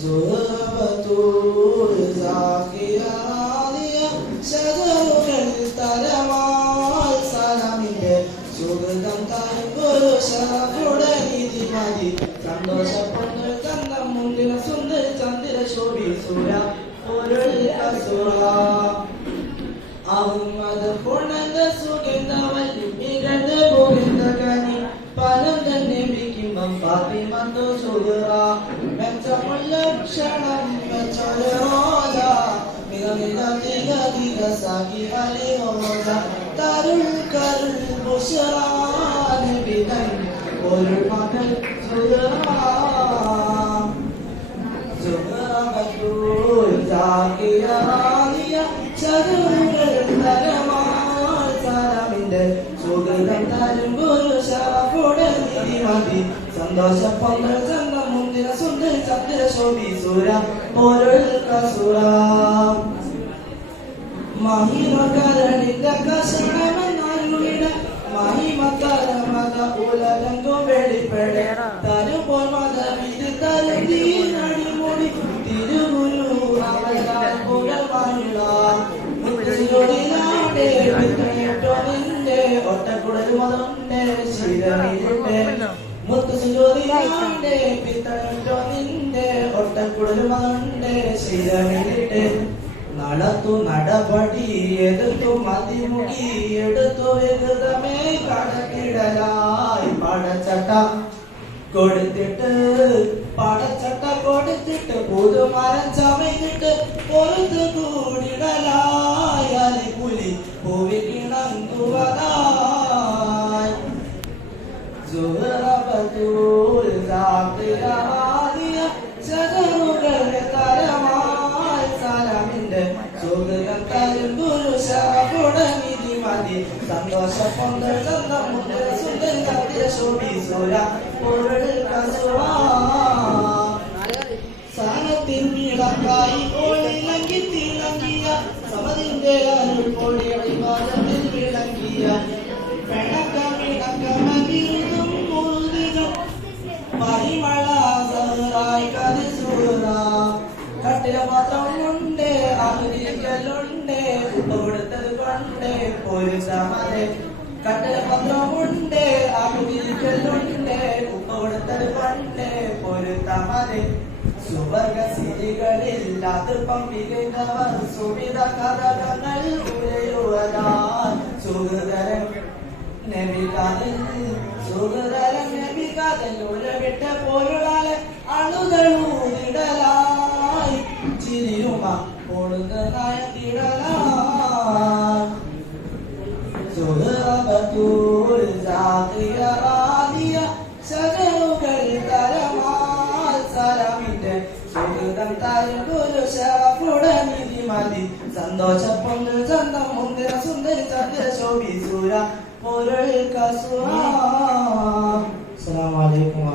സുഹബത്തൂർ സാക്കിയ റാദിയ ശജറുകൾ തരമാൽ സലാമിന്റെ സുഗന്ധം താഴ്ന്നൊരു ശരഫുടെ നീതി മതി സന്തോഷപ്പൊന്ന് ചന്തം മുന്തിര സുന്ദര ചന്ദ്ര ശോഭിസുര പൊരുൾ അസുര അഹമ്മദ് കൊണ്ടത് സുഗന്ധവല്ലി തന്നെ വിളിക്കുമ്പം ഫാത്തിമന്തു സുഹറ മെച്ചമുള്ള ക്ഷണം മെച്ചൊരു റോജ മിക മിക തിക തിക സാക്കി അലി റോജ തരുൾ കരുൾ ബുഷറ ഒരു മകൾ സന്തോഷ പൊങ്കൽ ചന്തം മുന്തിര സുന്ദര ചന്ദ്ര ശോഭി സുര പൊരുൾ കസുര മഹിമകരണിന്റെ കഷണമെന്നാരുടെ മഹിമകരമത ഉലകങ്കും വെളിപ്പെടെ തരുമ്പോൾ മതമിത് തരുന്നടിമൊഴി തിരുഗുരു അവരുടെ മുത്തുചൊടിനാടെ നിന്റെ ഒട്ടക്കുടൽ മതന്റെ ശിരണിയുടെ മുത്തുചൊടിനാടെ പിത്തട്ടോ നിന്റെ ഒട്ടക്കുടൽ മതന്റെ ശിരണിയുടെ നടത്തു നടപടി എതിർത്തു മതിമുടി എടുത്തു വികൃതമേ കടക്കിടലായി പടച്ചട്ട കൊടുത്തിട്ട്. പടച്ചട്ട കൊടുത്തിട്ട് പുതുമരം ചമയ്ത്തിട്ട് പൊറുത്തു സന്തോഷ ചന്തം മുതൽ സുന്ദര സത്യ ശോഭി സുര പൊരുൾ കസുവ സാനത്തിൻ ഇളക്കായി ഓളിലങ്കി തിളങ്ങിയ സമതിന്റെ അരുൾ പൊടി അടിവാദത്തിൽ വിളങ്ങിയ പിണക്കമിണക്കമകിരുതും കൊടുത്തത് കൊണ്ട് പൊരുത്തമതെ കട്ടില പത്രമുണ്ട് അഭിനയിക്കലുണ്ട് കൊടുത്തത് കൊണ്ട് പൊരുത്തമതെ സുവർഗ സിരികളിൽ അതിർപ്പം മികഞ്ഞവർ സുവിധ കഥകൾ ഉരയുവതാൽ സുഹൃതരൻ നബികാതൽ സുഹൃതരൻ നബികാതൽ ഉലവിട്ട പോരുളാലെ അണുതളൂതിടലായി ചിരിയുമ സുഹൃബത്തൂർ സാത്തിയ റാദിയ ശജറുകൾ തരമാൽ സലാമിന്റെ സുഹൃതം താരം ഗുരു ശറഫുടെ നിധി മതി. സന്തോഷ പൊങ്കൽ ചന്തം മുന്തിര സുന്ദരി ചന്ദ്ര ശോഭി സൂര പൊരുൾ കസുറ അസ്സലാമു അലൈക്കും